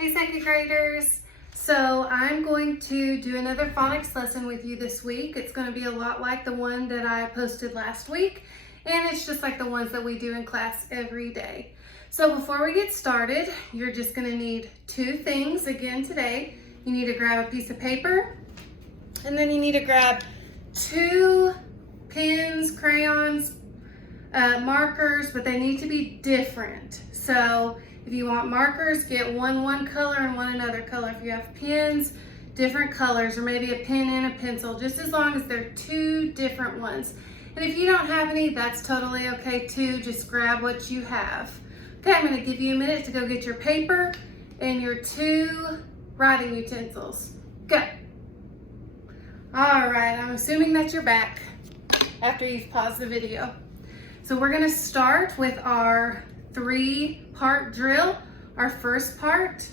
Hey second graders, so I'm going to do another phonics lesson with you this week. It's going to be a lot like the one that I posted last week, and it's just like the ones that we do in class every day. So before we get started, you're just going to need two things again today. You need to grab a piece of paper, and then you need to grab two pens, crayons, markers, but they need to be different. So if you want markers, get one color and one another color. If you have pens, different colors, or maybe a pen and a pencil, just as long as they're two different ones. And if you don't have any, that's totally okay too. Just grab what you have. Okay, I'm going to give you a minute to go get your paper and your two writing utensils. Go. All right, I'm assuming that you're back after you've paused the video. So we're going to start with our 3-part drill. Our first part,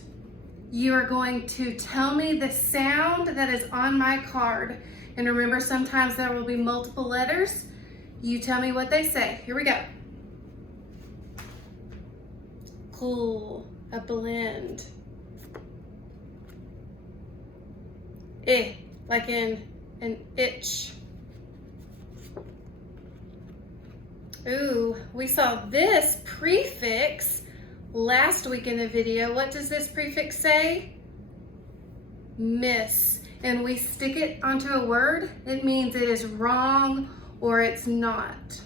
you are going to tell me the sound that is on my card. And remember, sometimes there will be multiple letters. You tell me what they say. Here we go. Cool, a blend. Like in an itch. Ooh, we saw this prefix last week in the video. What does this prefix say? Miss. And we stick it onto a word. It means it is wrong or it's not.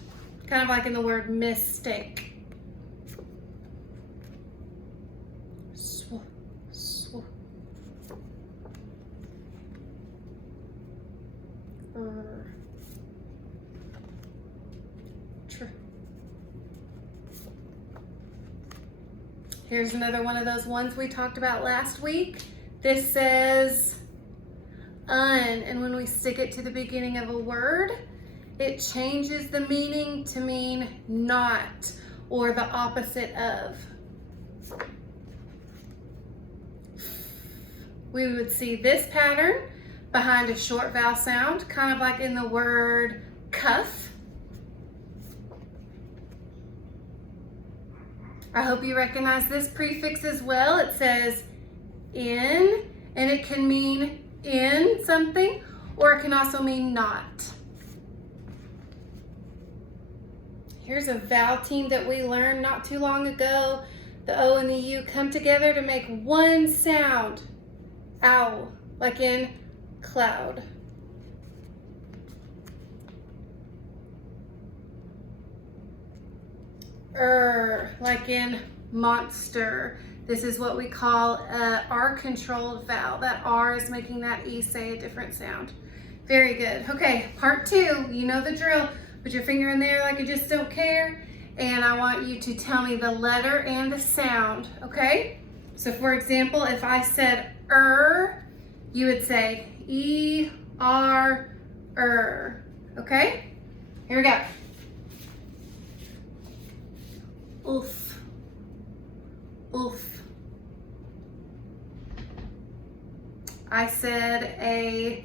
Kind of like in the word mistake. Here's another one of those ones we talked about last week. This says un, and when we stick it to the beginning of a word, it changes the meaning to mean not or the opposite of. We would see this pattern behind a short vowel sound, kind of like in the word cuff. I hope you recognize this prefix as well. It says in, and it can mean in something, or it can also mean not. Here's a vowel team that we learned not too long ago. The O and the U come together to make one sound. Ow, like in cloud. Like in monster. This is what we call a R-controlled vowel. That R is making that E say a different sound. Very good. Okay, part 2, you know the drill. Put your finger in there like you just don't care, and I want you to tell me the letter and the sound, okay? So for example, if I said you would say E-R, okay? Here we go. Oof, oof. I said a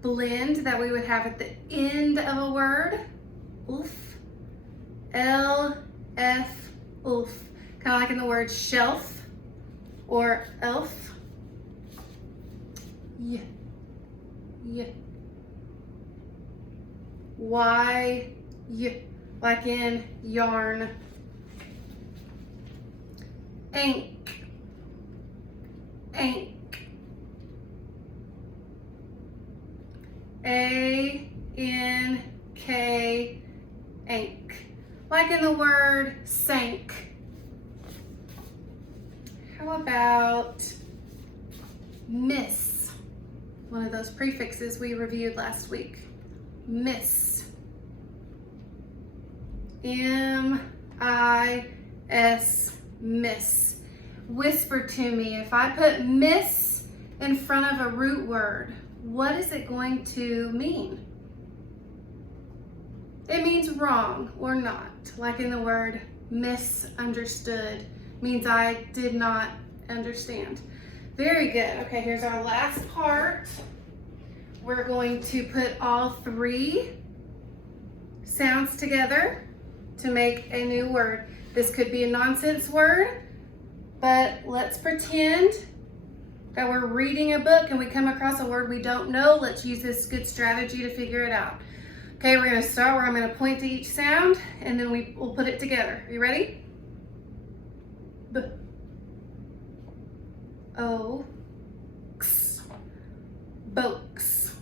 blend that we would have at the end of a word. Oof, L-F, oof. Kind of like in the word shelf or elf. Y, Y, like in yarn. Ink, ink. A-N-K, ink. Like in the word sank. How about miss? One of those prefixes we reviewed last week. Miss. M-I-S, miss. Whisper to me, if I put miss in front of a root word, what is it going to mean? It means wrong or not, like in the word misunderstood, means I did not understand. Very good. Okay, here's our last part. We're going to put all 3 sounds together to make a new word. This could be a nonsense word, but let's pretend that we're reading a book and we come across a word we don't know. Let's use this good strategy to figure it out. Okay, we're gonna start where I'm gonna point to each sound and then we'll put it together. Are you ready? B, O, X, books.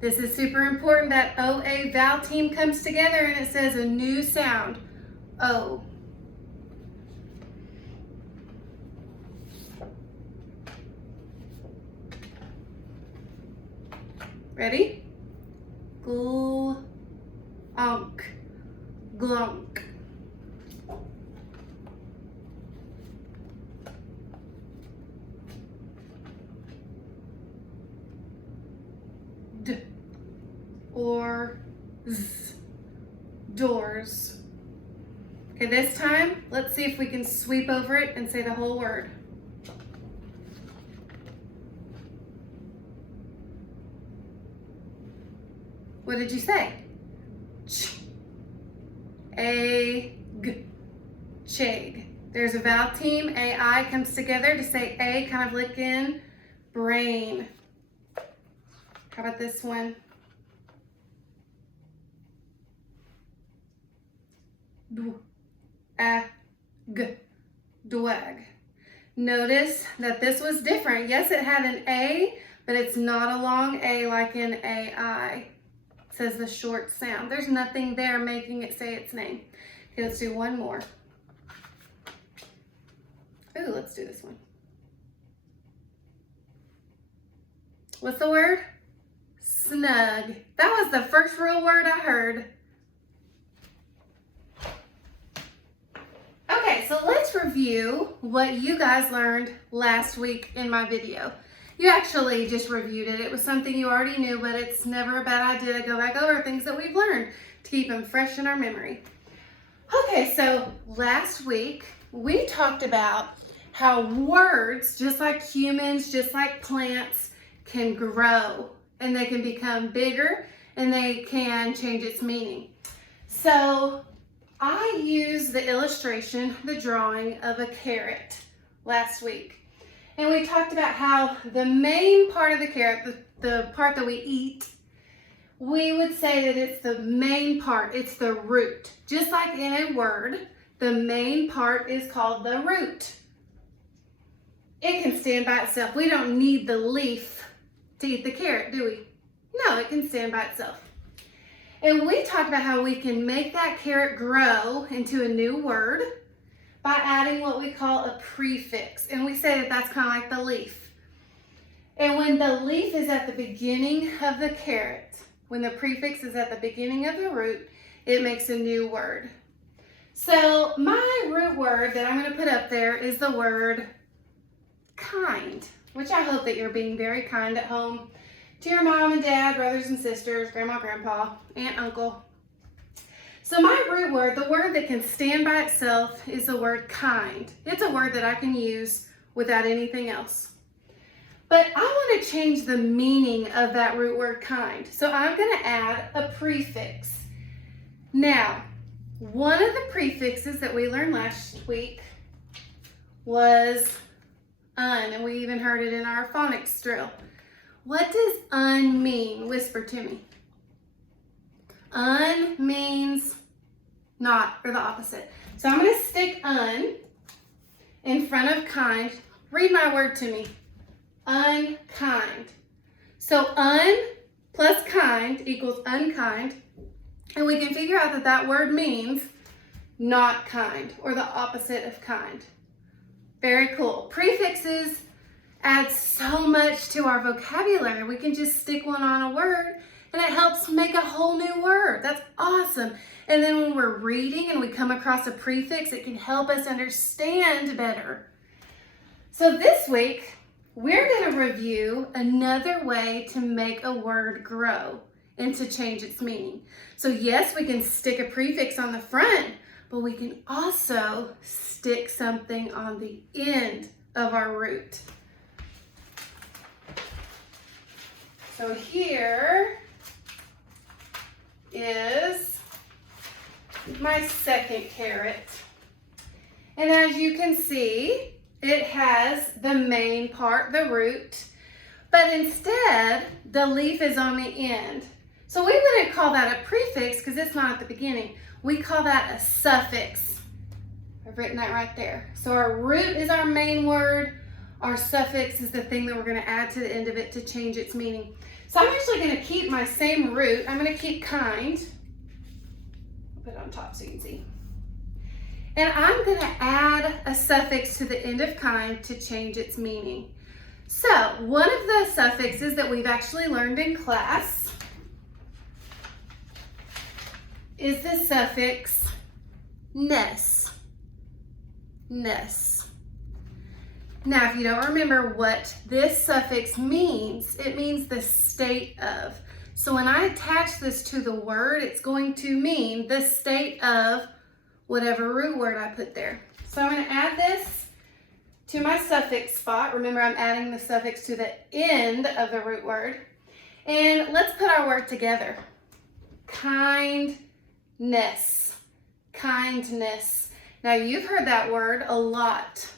This is super important that OA vowel team comes together and it says a new sound, O. Ready? Glonk, glonk. D or Z, doors. Okay, this time, let's see if we can sweep over it and say the whole word. What did you say? Ch, a, g, chig. There's a vowel team, AI comes together to say A, kind of lick in, brain. How about this one? D, a, g, dwag. Notice that this was different. Yes, it had an A, but it's not a long A like in AI. It says the short sound. There's nothing there making it say its name. Okay, let's do one more. Ooh, let's do this one. What's the word? Snug. That was the first real word I heard. Okay, so let's review what you guys learned last week in my video. You actually just reviewed it. It was something you already knew, but it's never a bad idea to go back over things that we've learned to keep them fresh in our memory. Okay, so last week we talked about how words, just like humans, just like plants, can grow and they can become bigger and they can change its meaning. So I used the illustration, the drawing of a carrot last week. And we talked about how the main part of the carrot, the part that we eat, we would say that it's the main part, it's the root. Just like in a word, the main part is called the root. It can stand by itself. We don't need the leaf to eat the carrot, do we? No, it can stand by itself. And we talked about how we can make that carrot grow into a new word by adding what we call a prefix. And we say that that's kind of like the leaf. And when the leaf is at the beginning of the carrot, when the prefix is at the beginning of the root, it makes a new word. So my root word that I'm going to put up there is the word kind, which I hope that you're being very kind at home to your mom and dad, brothers and sisters, grandma, grandpa, aunt, uncle. So my root word, the word that can stand by itself, is the word kind. It's a word that I can use without anything else. But I want to change the meaning of that root word kind. So I'm going to add a prefix. Now, one of the prefixes that we learned last week was un, and we even heard it in our phonics drill. What does un mean? Whisper to me. Un means not, or the opposite. So I'm going to stick un in front of kind. Read my word to me. Unkind. So un plus kind equals unkind. And we can figure out that that word means not kind, or the opposite of kind. Very cool. Prefixes add so much to our vocabulary. We can just stick one on a word and it helps make a whole new word. That's awesome. And then when we're reading and we come across a prefix, it can help us understand better. So this week, we're going to review another way to make a word grow and to change its meaning. So yes, we can stick a prefix on the front, but we can also stick something on the end of our root. So here is my second carrot. And as you can see, it has the main part, the root, but instead the leaf is on the end. So we wouldn't call that a prefix because it's not at the beginning. We call that a suffix. I've written that right there. So our root is our main word. Our suffix is the thing that we're going to add to the end of it to change its meaning. So I'm actually going to keep my same root. I'm going to keep kind. I'll put it on top so you can see. And I'm going to add a suffix to the end of kind to change its meaning. So one of the suffixes that we've actually learned in class is the suffix ness. Ness. Now, if you don't remember what this suffix means, it means the state of. So when I attach this to the word, it's going to mean the state of whatever root word I put there. So I'm going to add this to my suffix spot. Remember, I'm adding the suffix to the end of the root word. And let's put our word together. Kindness. Kindness. Now, you've heard that word a lot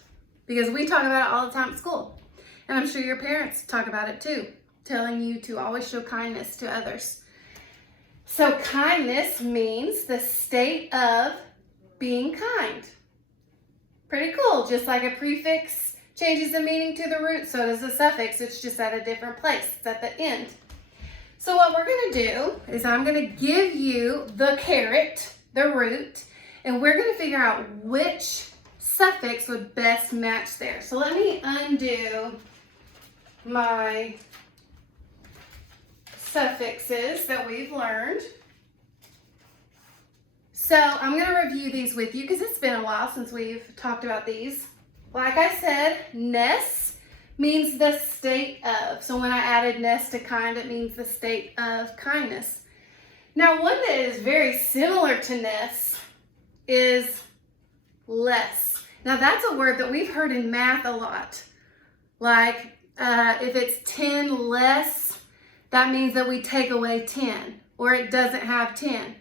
because we talk about it all the time at school. And I'm sure your parents talk about it too, telling you to always show kindness to others. So kindness means the state of being kind. Pretty cool. Just like a prefix changes the meaning to the root, so does the suffix. It's just at a different place. It's at the end. So what we're going to do is I'm going to give you the caret, the root, and we're going to figure out which suffix would best match there. So let me undo my suffixes that we've learned. So I'm going to review these with you because it's been a while since we've talked about these. Like I said, ness means the state of. So when I added ness to kind, it means the state of kindness. Now, one that is very similar to ness is less. Now, that's a word that we've heard in math a lot. Like if it's 10 less, that means that we take away 10 or it doesn't have 10.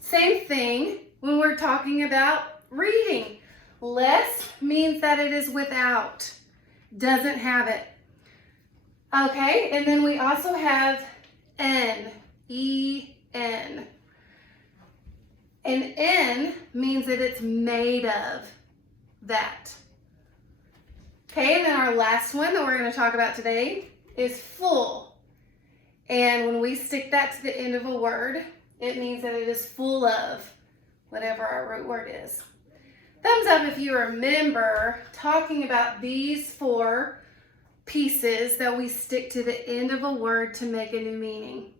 Same thing when we're talking about reading. Less means that it is without, doesn't have it. Okay, and then we also have N, E-N. And N means that it's made of that. Okay, and then our last one that we're going to talk about today is full. And when we stick that to the end of a word, it means that it is full of whatever our root word is. Thumbs up if you remember talking about these 4 pieces that we stick to the end of a word to make a new meaning.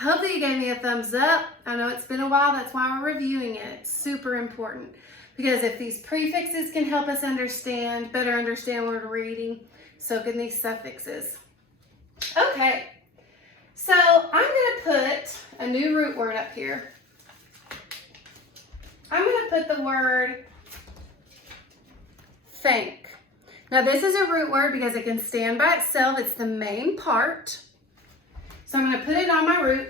I hope that you gave me a thumbs up. I know it's been a while, that's why we're reviewing it. It's super important because if these prefixes can help us better understand what we're reading, so can these suffixes. Okay, so I'm going to put a new root word up here. I'm going to put the word thank. Now this is a root word because it can stand by itself. It's the main part. So I'm going to put it on my root.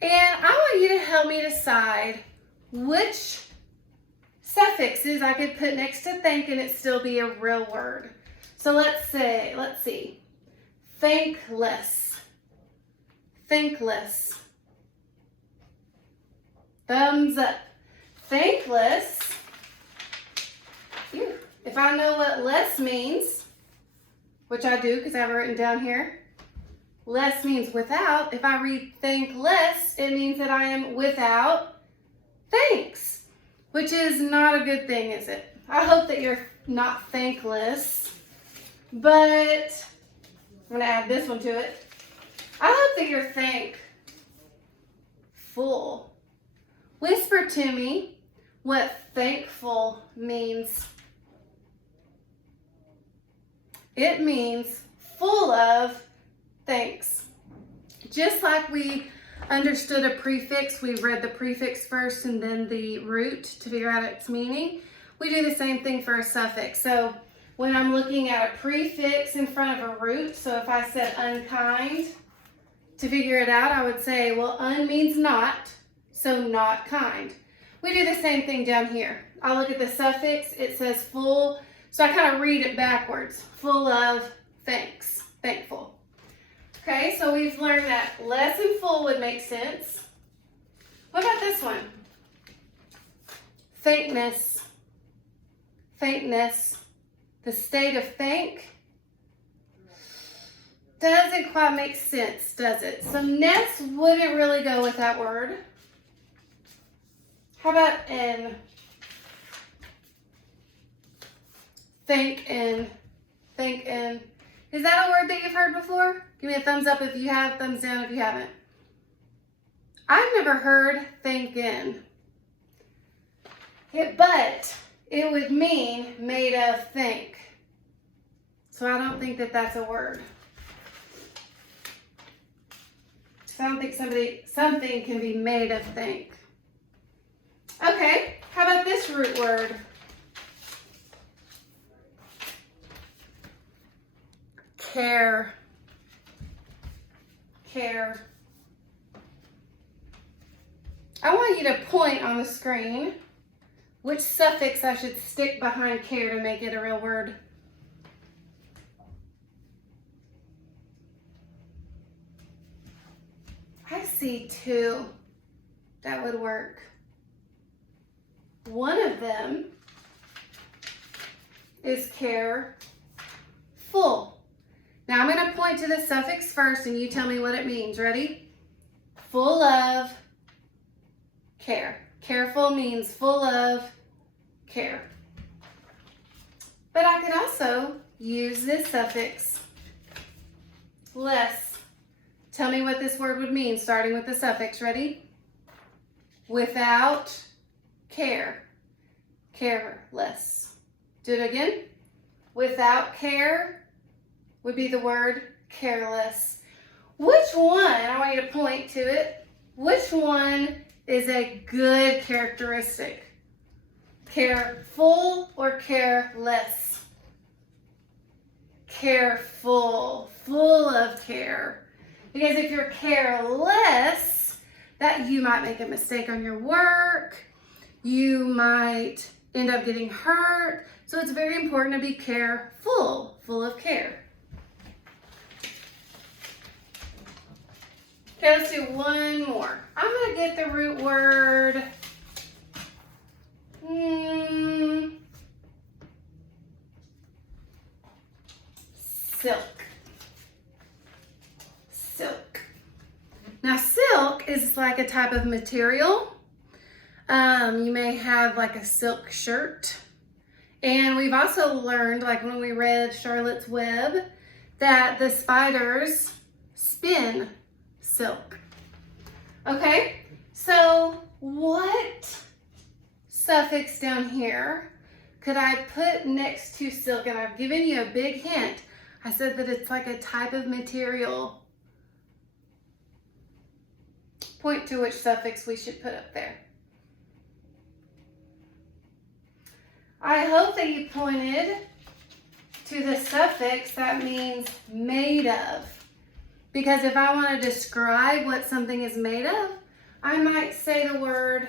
And I want you to help me decide which suffixes I could put next to thank and it still be a real word. So let's see. Thankless. Thankless. Thumbs up. Thankless. If I know what less means, which I do because I have it written down here, less means without. If I read thankless, it means that I am without thanks, which is not a good thing, is it? I hope that you're not thankless, but I'm going to add this one to it. I hope that you're thankful. Whisper to me what thankful means. It means full of thanks. Just like we understood a prefix, we read the prefix first and then the root to figure out its meaning. We do the same thing for a suffix. So when I'm looking at a prefix in front of a root, so if I said unkind, to figure it out, I would say, well, un means not, so not kind. We do the same thing down here. I'll look at the suffix. It says full, so I kind of read it backwards. Full of thanks, thankful. Okay, so we've learned that less and full would make sense. What about this one? Thankness, thankness, the state of thank. Doesn't quite make sense, does it? So ness wouldn't really go with that word. How about in? Think in, think in. Is that a word that you've heard before? Give me a thumbs up if you have, thumbs down if you haven't. I've never heard think in. But it would mean made of think. So I don't think that that's a word. So I don't think something can be made of think. Okay, how about this root word? Care. Care. I want you to point on the screen which suffix I should stick behind care to make it a real word. I see two that would work. One of them is care, full. Now I'm going to point to the suffix first and you tell me what it means. Ready? Full of care. Careful means full of care. But I could also use this suffix, less. Tell me what this word would mean, starting with the suffix. Ready? Without care. Careless. Do it again. Without care would be the word careless. Which one, I want you to point to it, which one is a good characteristic? Careful or careless? Careful, full of care. Because if you're careless, that you might make a mistake on your work, you might end up getting hurt. So it's very important to be careful, full of care. Okay, let's do one more. I'm gonna get the root word silk. Silk. Now silk is like a type of material. You may have like a silk shirt. And we've also learned, like when we read Charlotte's Web, that the spiders spin silk. Okay, so what suffix down here could I put next to silk? And I've given you a big hint. I said that it's like a type of material. Point to which suffix we should put up there. I hope that you pointed to the suffix that means made of. Because if I want to describe what something is made of, I might say the word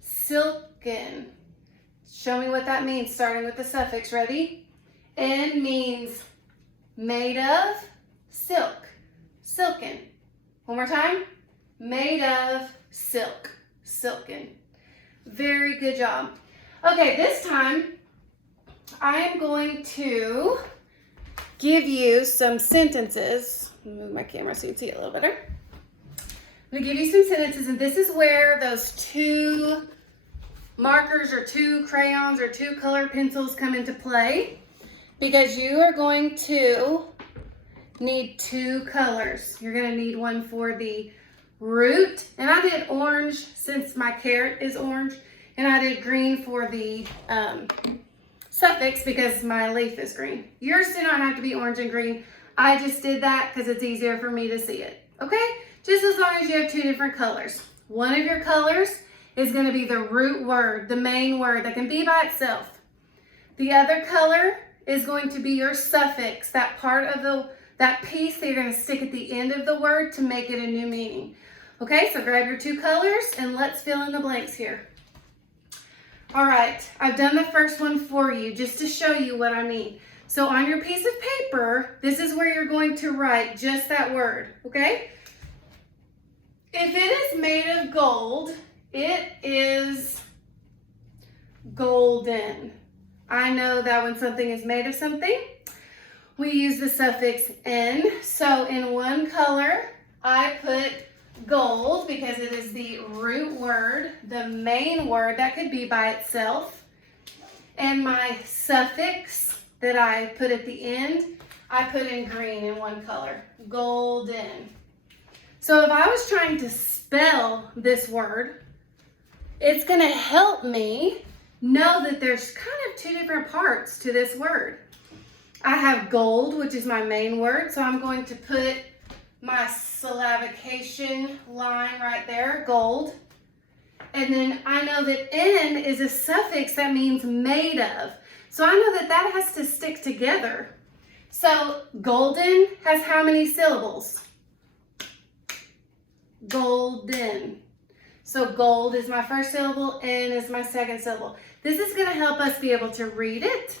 silken. Show me what that means, starting with the suffix. Ready? N means made of silk. Silken. One more time. Made of silk. Silken. Very good job. Okay, this time I am going to give you some sentences. Move my camera so you can see it a little better. I'm going to give you some sentences, and this is where those two markers or two crayons or two colored pencils come into play, because you are going to need two colors. You're going to need one for the root, and I did orange since my carrot is orange, and I did green for the suffix because my leaf is green. Yours do not have to be orange and green. I just did that because it's easier for me to see it, okay? Just as long as you have two different colors. One of your colors is going to be the root word, the main word that can be by itself. The other color is going to be your suffix, that part of that piece that you're going to stick at the end of the word to make it a new meaning. Okay, so grab your two colors and let's fill in the blanks here. All right, I've done the first one for you just to show you what I mean. So on your piece of paper, this is where you're going to write just that word, okay? If it is made of gold, it is golden. I know that when something is made of something, we use the suffix "n." So in one color, I put gold because it is the root word, the main word that could be by itself. And my suffix that I put at the end, I put in green in one color, golden. So if I was trying to spell this word, it's going to help me know that there's kind of two different parts to this word. I have gold, which is my main word, so I'm going to put my syllabication line right there, gold. And then I know that "n" is a suffix that means made of. So I know that that has to stick together. So golden has how many syllables? Golden. So gold is my first syllable, "n" is my second syllable. This is going to help us be able to read it.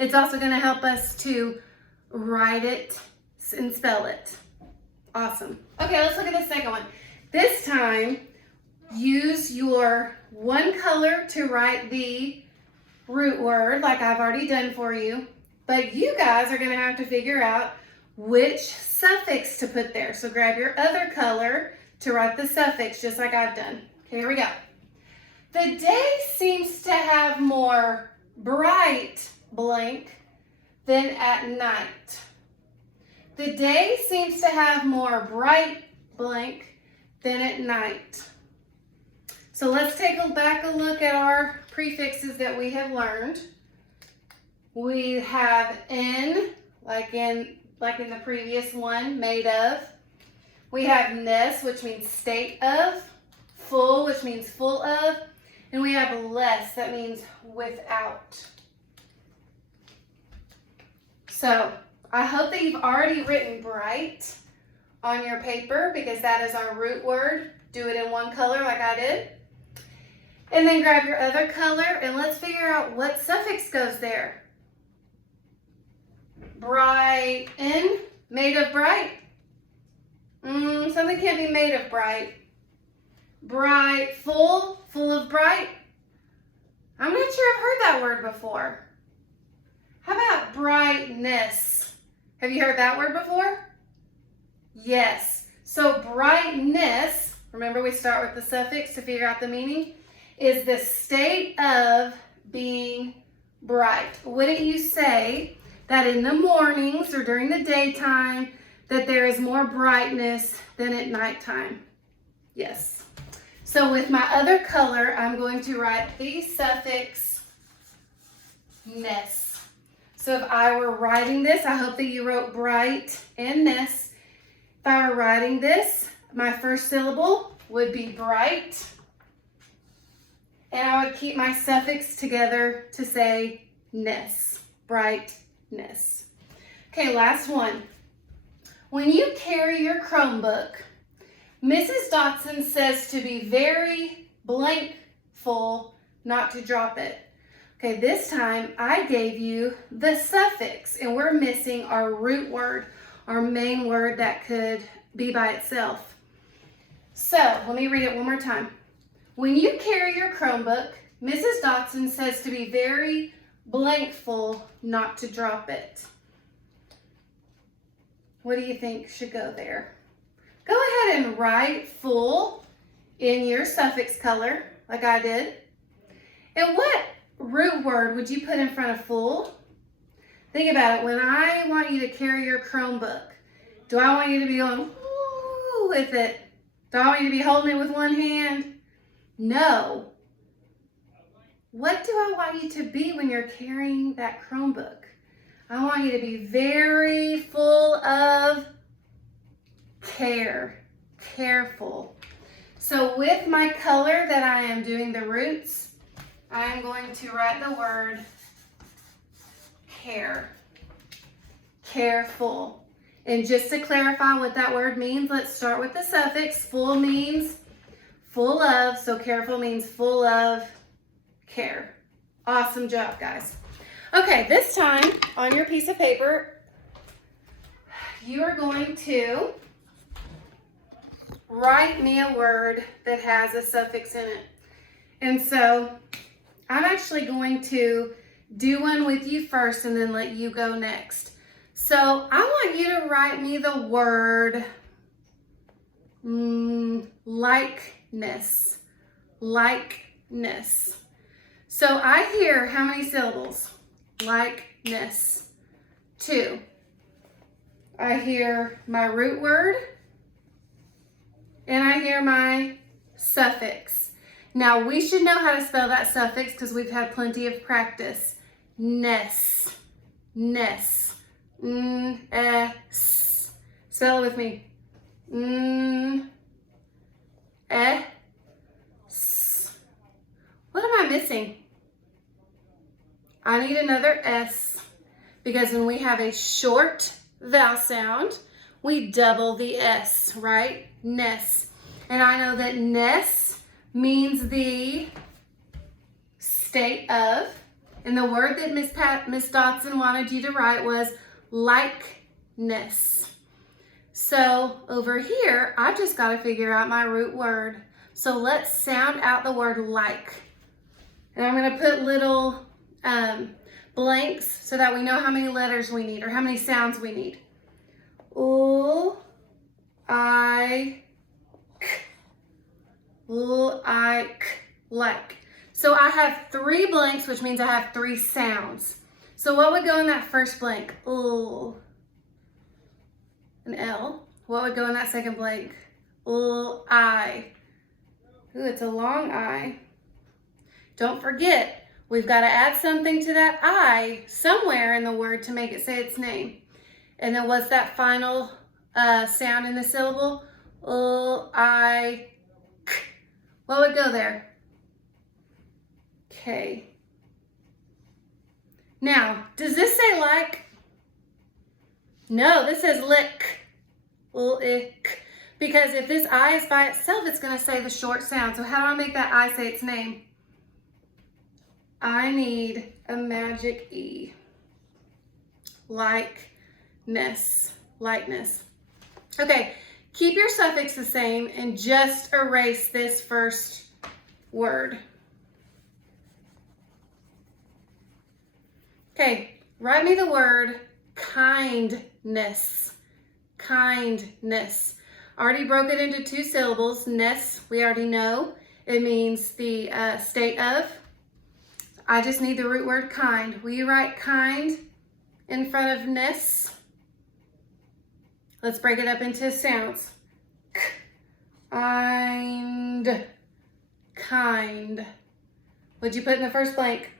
It's also going to help us to write it and spell it. Awesome. Okay, let's look at the second one. This time, use your one color to write the root word like I've already done for you, but you guys are going to have to figure out which suffix to put there. So grab your other color to write the suffix just like I've done. Okay, here we go. The day seems to have more bright blank than at night. The day seems to have more bright blank than at night. So let's take back a look at our prefixes that we have learned. We have "n," like in the previous one, made of. We have "ness," which means state of. Full, which means full of. And we have "less," that means without. So I hope that you've already written bright on your paper because that is our root word. Do it in one color like I did. And then grab your other color and let's figure out what suffix goes there. Brighten, made of bright. Something can't be made of bright. Bright, full of bright. I'm not sure I've heard that word before. How about brightness? Have you heard that word before? Yes. So brightness, remember we start with the suffix to figure out the meaning, is the state of being bright. Wouldn't you say that in the mornings or during the daytime that there is more brightness than at nighttime? Yes. So with my other color, I'm going to write the suffix ness. So if I were writing this, I hope that you wrote bright and ness. If I were writing this, my first syllable would be bright. And I would keep my suffix together to say ness, brightness. Okay, last one. When you carry your Chromebook, Mrs. Dotson says to be very blankful, not to drop it. Okay, this time I gave you the suffix and we're missing our root word, our main word that could be by itself. So let me read it one more time. When you carry your Chromebook, Mrs. Dotson says to be very blankful, not to drop it. What do you think should go there? Go ahead and write full in your suffix color, like I did. And what root word would you put in front of full? Think about it. When I want you to carry your Chromebook, do I want you to be going woo with it? Do I want you to be holding it with one hand? No. What do I want you to be when you're carrying that Chromebook? I want you to be very full of care, careful. So with my color that I am doing the roots, I am going to write the word care, careful. And just to clarify what that word means, let's start with the suffix. Full means full of, so careful means full of care. Awesome job, guys. Okay, this time on your piece of paper, you are going to write me a word that has a suffix in it. And so I'm actually going to do one with you first and then let you go next. So I want you to write me the word likeness. Likeness. So I hear how many syllables? Likeness. 2. I hear my root word and I hear my suffix. Now we should know how to spell that suffix because we've had plenty of practice. Ness. Ness. S. Spell it with me. S. What am I missing? I need another S because when we have a short vowel sound, we double the S, right? Ness. And I know that ness means the state of, and the word that Miss Dotson wanted you to write was likeness. So over here, I've just got to figure out my root word. So let's sound out the word like. And I'm going to put little blanks so that we know how many letters we need or how many sounds we need. L, I, k. L, I, k, like. So I have 3 blanks, which means I have 3 sounds. So what would go in that first blank? L, an L. What would go in that second blank? L, I. Ooh, it's a long I. Don't forget, we've got to add something to that I somewhere in the word to make it say its name. And then what's that final sound in the syllable? L, I, k. What would go there? K. Now, does this say like? No, this says lick. Lick. Because if this I is by itself, it's going to say the short sound. So how do I make that I say its name? I need a magic E. Likeness. Likeness. Okay, keep your suffix the same and just erase this first word. Okay, write me the word kindness. Kindness. Already broke it into 2 syllables. Ness, we already know. It means the state of. I just need the root word kind. Will you write kind in front of ness? Let's break it up into sounds. Kind. Kind. What'd you put in the first blank?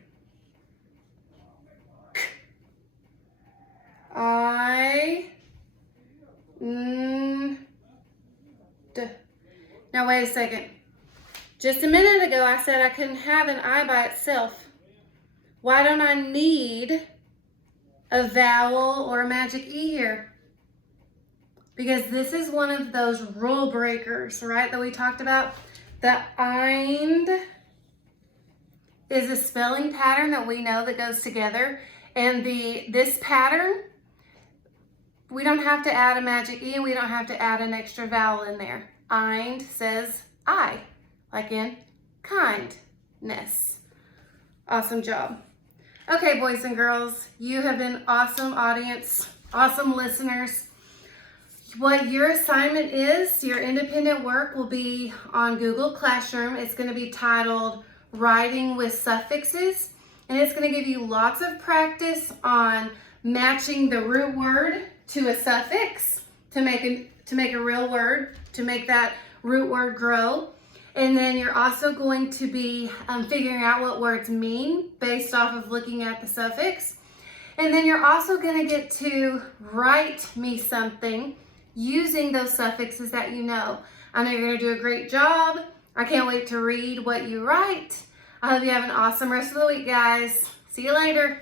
I. Now wait a second. Just a minute ago I said I couldn't have an I by itself. Why don't I need a vowel or a magic E here? Because this is one of those rule breakers, right, that we talked about. The IND is a spelling pattern that we know that goes together. And this pattern, we don't have to add a magic E and we don't have to add an extra vowel in there. IND says I, like in kindness. Awesome job. Okay, boys and girls, you have been awesome audience, awesome listeners. What your assignment is, your independent work will be on Google Classroom. It's going to be titled Writing with Suffixes, and it's going to give you lots of practice on matching the root word to a suffix to make a real word, to make that root word grow. And then you're also going to be figuring out what words mean based off of looking at the suffix. And then you're also going to get to write me something using those suffixes that you know. I know you're going to do a great job. I can't wait to read what you write. I hope you have an awesome rest of the week, guys. See you later.